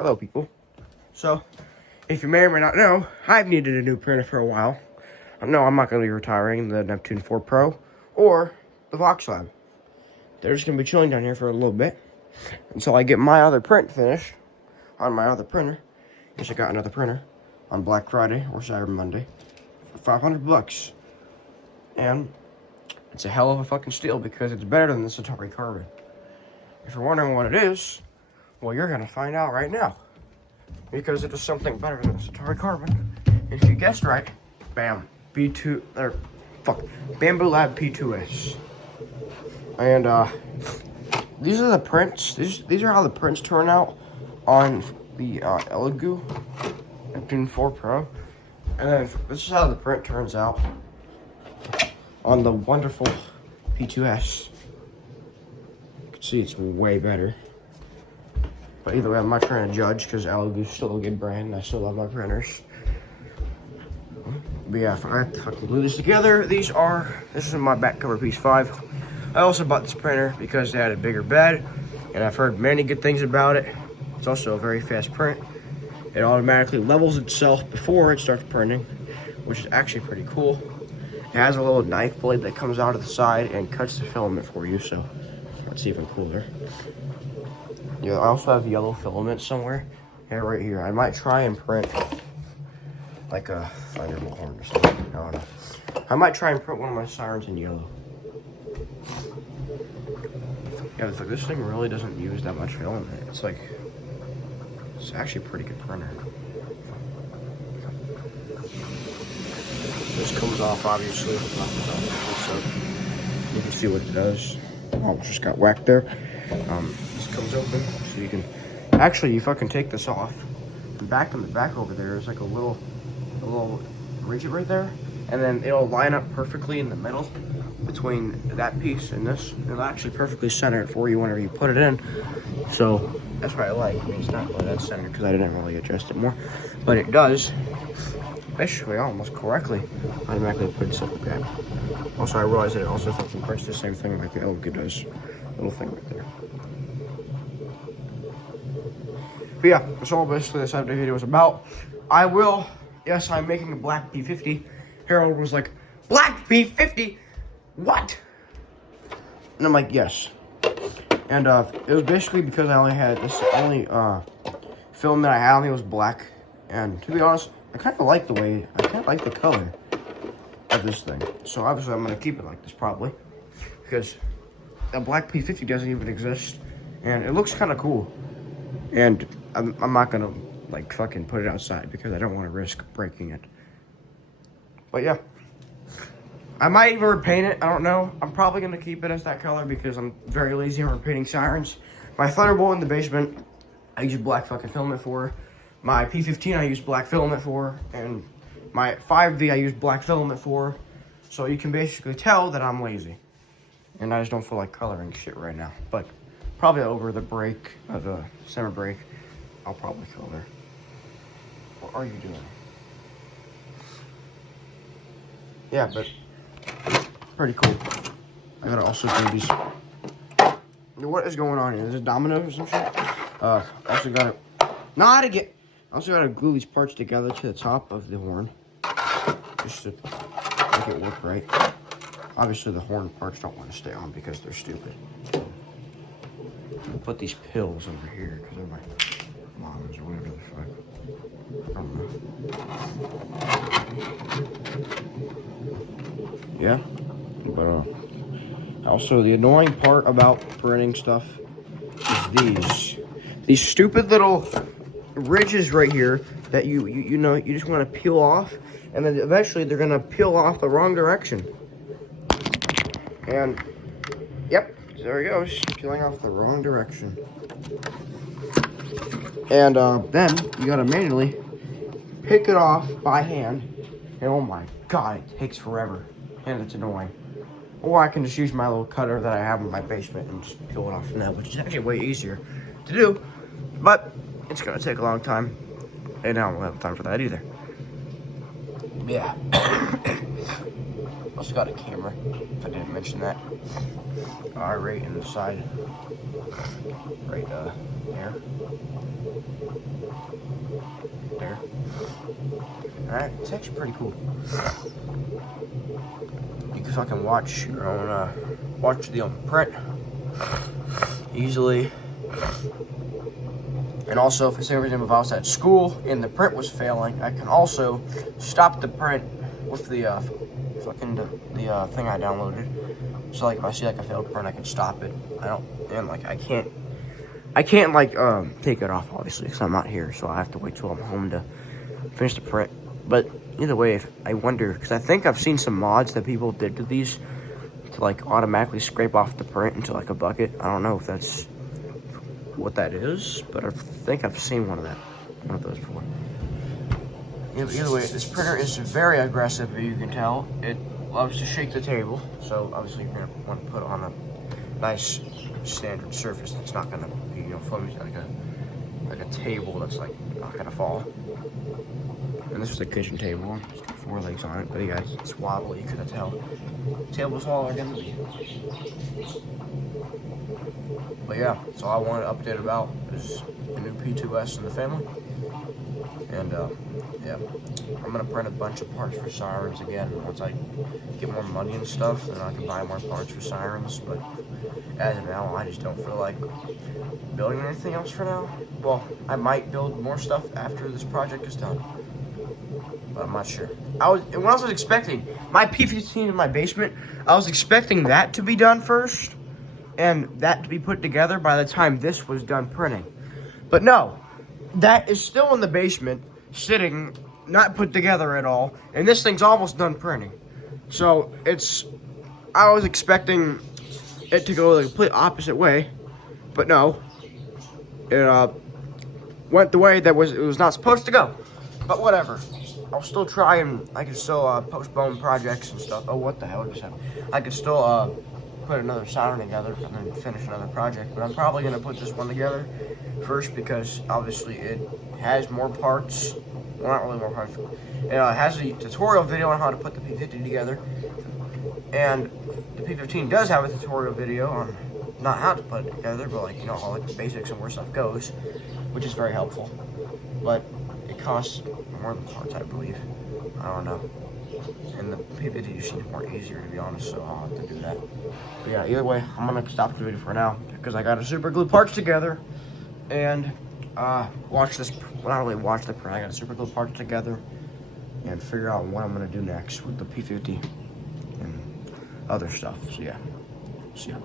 Hello, people. So, if you may or may not know, I've needed a new printer for a while. No, I'm not going to be retiring the Neptune 4 Pro or the VoxLab. They're just going to be chilling down here for a little bit until I get my other print finished on my other printer. Yes, I got another printer on Black Friday or Cyber Monday for $500. And it's a hell of a fucking steal because it's better than the Atari Carbon. If you're wondering what it is, well, you're going to find out right now. Because it is something better than the Atari Carbon. And if you guessed right, bam, Bamboo Lab P2S. And these are the prints. These are how the prints turn out on the Elegoo Neptune 4 Pro. And then this is how the print turns out on the wonderful P2S. You can see it's way better. But either way, I'm not trying to judge because Elegoo's still a good brand and I still love my printers. But yeah, I have to fucking glue this together. This is my back cover piece 5. I also bought this printer because it had a bigger bed and I've heard many good things about it. It's also a very fast print. It automatically levels itself before it starts printing, which is actually pretty cool. It has a little knife blade that comes out of the side and cuts the filament for you, so that's even cooler. Yeah, I also have yellow filament somewhere. Yeah, right here. I might try and print like a thunderbolt horn or something. I don't know. I might try and print one of my sirens in yellow. Yeah, it's like this thing really doesn't use that much filament. It's actually a pretty good printer. This comes off obviously, so you can see what it does. Oh, just got whacked there. This comes open, so you can you fucking take this off. And back on the back over there is like a little rigid right there, and then it'll line up perfectly in the middle between that piece and this. It'll actually perfectly center it for you whenever you put it in. So that's what I like. I mean, it's not really that centered because I didn't really adjust it more, but it does basically almost correctly automatically put itself back. Also, I realized that it also fucking prints the same thing like the Elegoo does. Little thing right there. But yeah, that's all basically this update video was about. Yes, I'm making a black P50. Harold was like, black P50? What? And I'm like, yes. And it was basically because I only had this film that I had on me was black. And to be honest, I kind of like the color of this thing. So obviously I'm going to keep it like this probably. Because a black P50 doesn't even exist. And it looks kind of cool. And I'm not going to like fucking put it outside because I don't want to risk breaking it. But yeah. I might even repaint it. I don't know. I'm probably going to keep it as that color because I'm very lazy on repainting sirens. My Thunderbolt in the basement, I use black fucking filament for. My P15 I use black filament for. And my 5V I use black filament for. So you can basically tell that I'm lazy. And I just don't feel like coloring shit right now. But probably over the break, the summer break, I'll probably color. What are you doing? Yeah, but pretty cool. I gotta also do these. What is going on here? Is it dominoes or some shit? Also gotta glue these parts together to the top of the horn. Just to make it work right. Obviously the horn parts don't want to stay on because they're stupid. I'll put these pills over here because they're my mom's or whatever the fuck. I don't know. Yeah, but also the annoying part about printing stuff is these stupid little ridges right here that you just want to peel off, and then eventually they're gonna peel off the wrong direction. And yep, there he goes, peeling off the wrong direction. And then you gotta manually pick it off by hand. And oh my god, it takes forever. And it's annoying. Or I can just use my little cutter that I have in my basement and just peel it off from that, which is actually way easier to do. But it's gonna take a long time. And I don't have time for that either. Yeah. Also got a camera, if I didn't mention that. Right in the side. Right there. Alright, it's actually pretty cool. You can fucking watch your own, watch the print easily. And also, if for some reason if I was at school and the print was failing, I can also stop the print with the thing I downloaded. So like if I see like a failed print, I can stop it. I can't like take it off obviously because I'm not here, so I have to wait till I'm home to finish the print. But either way, I wonder, because I think I've seen some mods that people did to these to like automatically scrape off the print into like a bucket. I don't know if that's what that is, but I think I've seen one of those before. Either way, this printer is very aggressive, as you can tell. It loves to shake the table, so obviously you're gonna want to put it on a nice standard surface that's not gonna be, flimsy, like a table that's like not gonna fall. And this is the kitchen table. It's got 4 legs on it, but yeah, it's wobbly, you couldn't tell. The table's all are gonna be. But yeah, that's all I wanted to update about is the new P2S in the family. And yeah, I'm gonna print a bunch of parts for sirens again once I get more money and stuff, then I can buy more parts for sirens. But as of now, I just don't feel like building anything else for now. Well, I might build more stuff after this project is done, but I'm not sure. When I was expecting my P15 in my basement, I was expecting that to be done first and that to be put together by the time this was done printing. But no, that is still in the basement, sitting, not put together at all, and this thing's almost done printing. So I was expecting it to go the complete opposite way, but no, it went the way that it was not supposed to go. But whatever, I'll still try and I can still postpone projects and stuff. Oh, what the hell just happened? I could still put another siren together and then finish another project, but I'm probably gonna put this one together first because obviously it has more parts. Well, not really more parts. It has a tutorial video on how to put the P50 together, and the P15 does have a tutorial video on not how to put it together, but like all like the basics and where stuff goes, which is very helpful. But it costs more than parts, I believe. I don't know. And the P50 just seems more easier, to be honest, so I'll have to do that. But yeah, either way, I'm gonna stop the video for now because I gotta super glue parts together and watch this. Well, not really watch the print. I gotta super glue parts together and figure out what I'm gonna do next with the P50 and other stuff. So yeah, see ya.